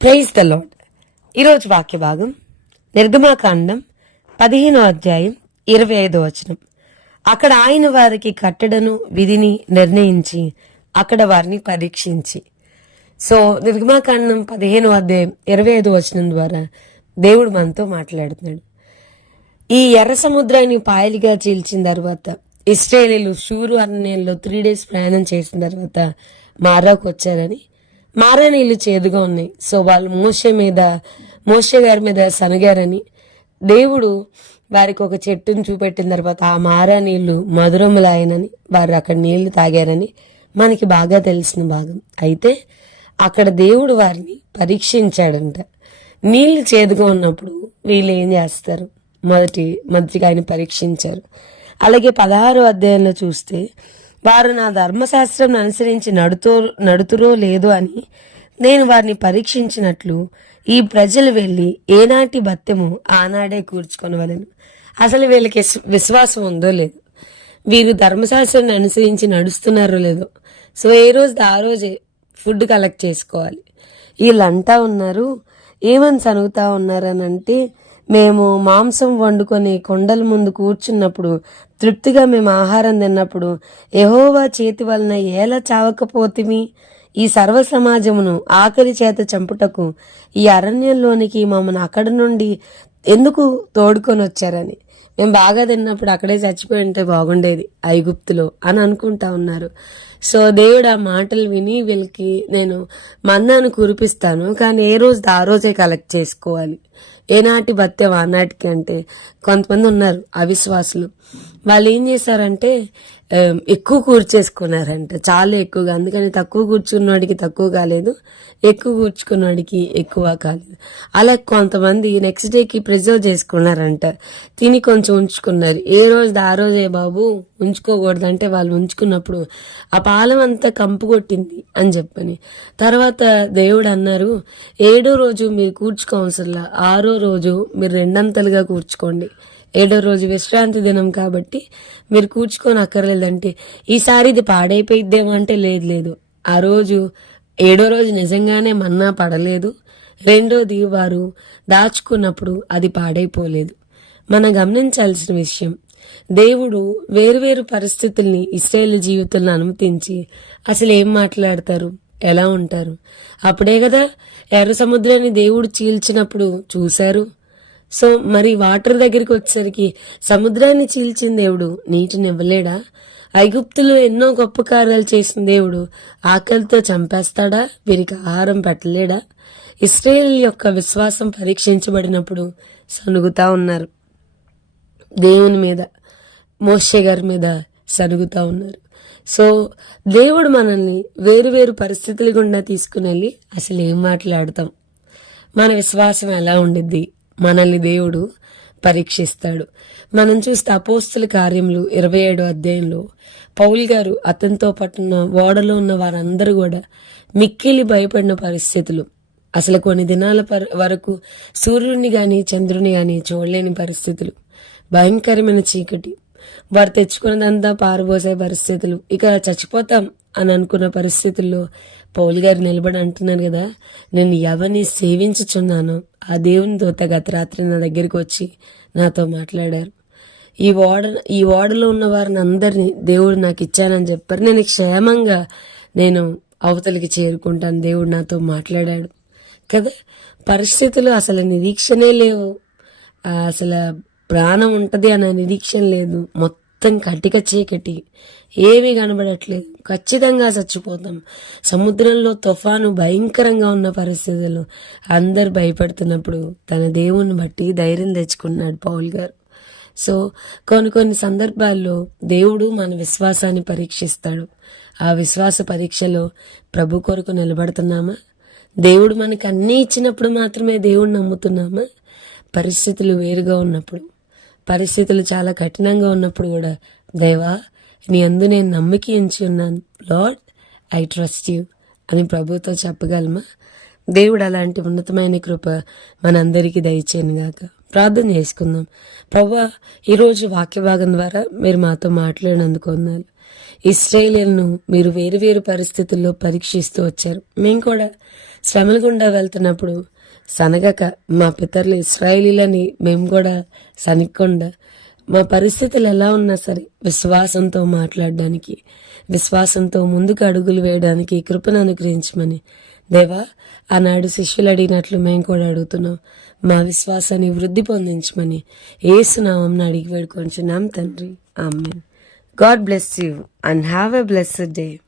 Praise the lord. ఈరోజు వాక్య భాగం నిర్గమాకాండం 15వ అధ్యాయం 25వ వచనం. అక్కడ ఆయన వారికి కట్టడను విధిని నిర్ణయించి అక్కడ వారిని పరీక్షించి. సో నిర్గమాకాండం 15వ అధ్యాయం 25వ వచనం ద్వారా దేవుడు మనతో మాట్లాడుతున్నాడు. ఈ ఎర్ర సముద్రాన్ని పాయలుగా చీల్చిన తర్వాత ఇశ్రాయేలీయులు షూరు అరణ్యంలో 3 days ప్రయాణం చేసిన తర్వాత మారాకు వచ్చారని, మారా నీళ్లు చేదుగా ఉన్నాయి. సో వాళ్ళు మోషే గారి మీద సనగారని దేవుడు వారికి ఒక చెట్టును చూపెట్టిన తర్వాత ఆ మారా నీళ్లు మధురములాయనని వారు అక్కడ నీళ్లు తాగారని మనకి బాగా తెలిసిన భాగం. అయితే అక్కడ దేవుడు వారిని పరీక్షించాడంట. నీళ్లు చేదుగా ఉన్నప్పుడు వీళ్ళు ఏం చేస్తారు? మొదటిగా ఆయన పరీక్షించారు. అలాగే 16వ అధ్యాయంలో చూస్తే వారు నా ధర్మశాస్త్రం అనుసరించి నడుతురో లేదో అని నేను వారిని పరీక్షించినట్లు ఈ ప్రజలు వెళ్ళి ఏనాటి భత్యము ఆనాడే కూర్చుకొనవలెను. అసలు వీళ్ళకి విశ్వాసం ఉందో లేదు, వీరు ధర్మశాస్త్రాన్ని అనుసరించి నడుస్తున్నారో లేదో. సో ఏ రోజు ఆ రోజే ఫుడ్ కలెక్ట్ చేసుకోవాలి. వీళ్ళంటా ఉన్నారు, ఏమని సనుగుతా ఉన్నారని అంటే, మేము మాంసం వండుకొని కొండల ముందు కూర్చున్నప్పుడు తృప్తిగా మేము ఆహారం తిన్నప్పుడు యెహోవా చేతి వలన ఎలా చావకపోతిమి? ఈ సర్వ సమాజమును ఆకలి చేత చంపుటకు ఈ అరణ్యంలోనికి మమ్మల్ని అక్కడ నుండి ఎందుకు తోడుకొని వచ్చారని. మేము బాగా తిన్నప్పుడు అక్కడే చచ్చిపోయి ఉంటే బాగుండేది ఐగుప్తులో అని అనుకుంటా ఉన్నారు. సో దేవుడు ఆ మాటలు విని వీళ్ళకి నేను మన్నాను కురిపిస్తాను, కానీ ఏ రోజు ఆ రోజే కలెక్ట్ చేసుకోవాలి. ఏనాటి భత్యం ఆనాటికి అంటే కొంతమంది ఉన్నారు అవిశ్వాసులు. వాళ్ళు ఏం చేశారంటే ఎక్కువ కూర్చేసుకున్నారంట, చాలా ఎక్కువగా. అందుకని తక్కువ కూర్చున్నవాడికి తక్కువ కాలేదు, ఎక్కువ కూర్చుకున్నవాడికి ఎక్కువ కాలేదు. అలా కొంతమంది నెక్స్ట్ డేకి ప్రిజర్వ్ చేసుకున్నారంట, తిని కొంచెం ఉంచుకున్నారు. ఏ రోజు ఆ రోజే బాబు ఉంచుకోకూడదు అంటే వాళ్ళు ఉంచుకున్నప్పుడు ఆ పాలం అంతా కంపు కొట్టింది అని చెప్పని. తర్వాత దేవుడు అన్నారు, 7వ రోజు మీరు కూర్చుకోవసరంలా, 6వ రోజు మీరు 2 కూర్చుకోండి. 7వ రోజు విశ్రాంతి దినం కాబట్టి మీరు కూర్చుకొని అక్కర్లేదంటే, ఈసారి ఇది పాడైపోయిద్దేమో అంటే లేదు, ఆ రోజు 7వ రోజు నిజంగానే మన్నా పడలేదు. 2వది వారు దాచుకున్నప్పుడు అది పాడైపోలేదు. మనం గమనించాల్సిన విషయం, దేవుడు వేరువేరు పరిస్థితుల్ని ఇశ్రాయేలు జీవితంలో అనుమతించి అసలు ఏం మాట్లాడతారు, ఎలా ఉంటారు. అప్పుడే కదా ఎర్ర సముద్రాన్ని దేవుడు చీల్చినప్పుడు చూశారు. సో మరి వాటర్ దగ్గరికి వచ్చేసరికి సముద్రాన్ని చీల్చిన దేవుడు నీటిని ఇవ్వలేడా? ఐగుప్తులో ఎన్నో గొప్ప కార్యాలు చేసిన దేవుడు ఆకలితో చంపేస్తాడా? వీరికి ఆహారం పెట్టలేడా? ఇశ్రాయేలు యొక్క విశ్వాసం పరీక్షించబడినప్పుడు సనుగుతా ఉన్నారు, దేవుని మీద, మోషే గారి మీద సనుగుతా ఉన్నారు. సో దేవుడు మనల్ని వేరు పరిస్థితుల గుండా తీసుకుని వెళ్ళి అసలు ఏం మాట్లాడతాం, మన విశ్వాసం ఎలా ఉండిద్ది, మనల్ని దేవుడు పరీక్షిస్తాడు. మనం చూస్తే అపోస్తుల కార్యములు 27వ అధ్యాయంలో పౌలు గారు అతనితో పట్టున్న ఓడలో ఉన్న వారందరూ కూడా మిక్కిలి భయపడిన పరిస్థితులు. అసలు కొన్ని దినాల వరకు సూర్యుడిని గాని చంద్రుని గాని చూడలేని పరిస్థితులు, భయంకరమైన చీకటి, వారు తెచ్చుకున్నదంతా పారబోసే పరిస్థితులు, ఇక చచ్చిపోతాం అని అనుకున్న పరిస్థితుల్లో పౌలు గారు నిలబడి అంటున్నారు కదా, నేను ఎవరిని సేవించుచున్నానో ఆ దేవుని దూత గత రాత్రి నా దగ్గరికి వచ్చి నాతో మాట్లాడారు. ఈ ఓడలో ఉన్న వారిని అందరినీ దేవుడు నాకు ఇచ్చానని చెప్పారు. నేను క్షేమంగా అవతలికి చేరుకుంటాను, దేవుడు నాతో మాట్లాడాడు కదా. పరిస్థితులు అసలు నిరీక్షణే లేవు, అసలు ప్రాణం ఉంటది అన్న నిరీక్షణ లేదు. మొత్తం కటిక చీకటి, ఏమీ కనబడట్లేదు, ఖచ్చితంగా చచ్చిపోతాం. సముద్రంలో తుఫాను భయంకరంగా ఉన్న పరిస్థితుల్లో అందరు భయపడుతున్నప్పుడు తన దేవుని బట్టి ధైర్యం తెచ్చుకున్నాడు పౌలు గారు. సో కొన్ని సందర్భాల్లో దేవుడు మన విశ్వాసాన్ని పరీక్షిస్తాడు. ఆ విశ్వాస పరీక్షలో ప్రభు కొరకు నిలబడుతున్నామా? దేవుడు మనకు అన్నీ ఇచ్చినప్పుడు మాత్రమే దేవుడిని నమ్ముతున్నామా? పరిస్థితులు వేరుగా ఉన్నప్పుడు, పరిస్థితులు చాలా కఠినంగా ఉన్నప్పుడు కూడా దేవా నీ అందు నేను నమ్మిక ఉంచి ఉన్నాను, లార్డ్ ఐ ట్రస్ట్ యూ అని ప్రభుతో చెప్పగలమా? దేవుడు అలాంటి ఉన్నతమైన కృప మనందరికీ దయచేయను గాక. ప్రార్థన చేసుకుందాం. ప్రభువా, ఈరోజు వాక్య భాగం ద్వారా మీరు మాతో మాట్లాడినందుకు వందనాలు. ఇశ్రాయేలీయులను మీరు వేరు వేరు పరిస్థితుల్లో పరీక్షిస్తూ వచ్చారు. మేము కూడా శ్రమల గుండా వెళ్తున్నప్పుడు సనగక మా పితరులు ఇశ్రాయేలీలని మేము కూడా సనగకుండా మా పరిస్థితులు ఎలా ఉన్నా సరే విశ్వాసంతో మాట్లాడడానికి, విశ్వాసంతో ముందుకు అడుగులు వేయడానికి కృపను అనుగ్రహించమని దేవా, ఆనాడు శిష్యులు అడిగినట్లు మేము కూడా అడుగుతున్నాం. మా విశ్వాసాన్ని వృద్ధి పొందించమని యేసు నామమున అడిగి వేడుకొంచున్నాం తండ్రి. ఆమేన్. God bless you and have a blessed day.